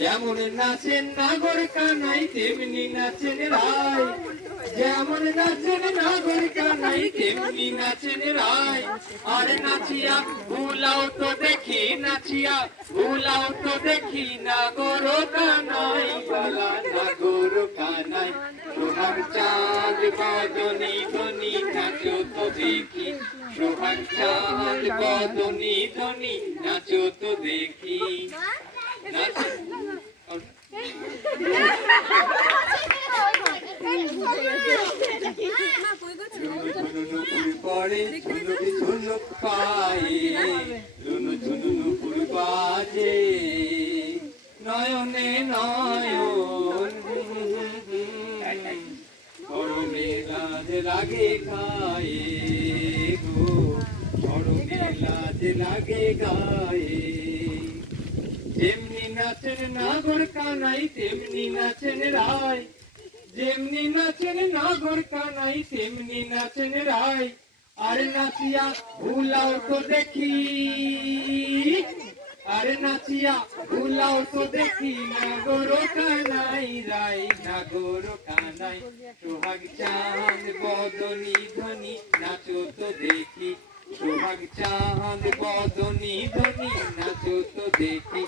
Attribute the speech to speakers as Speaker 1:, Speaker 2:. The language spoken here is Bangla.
Speaker 1: যেমন নাচেন নাগর কানাই, তেমনি নাচেন রায়। যেমন নাচেন নাগর কানাই, তেমনি নাচেন রায়। আরে নাচিয়া, ভুলাও তো দেখি নাচিয়া, ভুলাও তো দেখি নাগর কানাই, বালা নাগর কানাই। সোহাগ চাঁদ বদনি ধনি নাচো তো দেখি। সোহাগ চাঁদ বদনি ধনি নাচো তো দেখি নাচো ঝুনুঝুনুপুর পায়ে ঝুনু ঝুনুপুর বাজে। নয়নে নয়ন, গরমে লাজ লাগে গায়ে গো। গরমে লাজ লাগে গায়ে। যেমনি নাচেন নাগর কানাই, তেমনি নাচেন রায়। যেমনি নাচেন নাগর কানাই তেমনি নাচেন রায় আর নাচিয়া ভুলাও তো দেখি, আর নাচিয়া ভুলাও তো দেখি নাগর কানাই রাই নাগর কানাই সোহাগ চাঁদ, বদনি ধনি নাচো তো দেখি। সোহাগ চাঁদ, বদনি ধনি নাচো তো দেখি।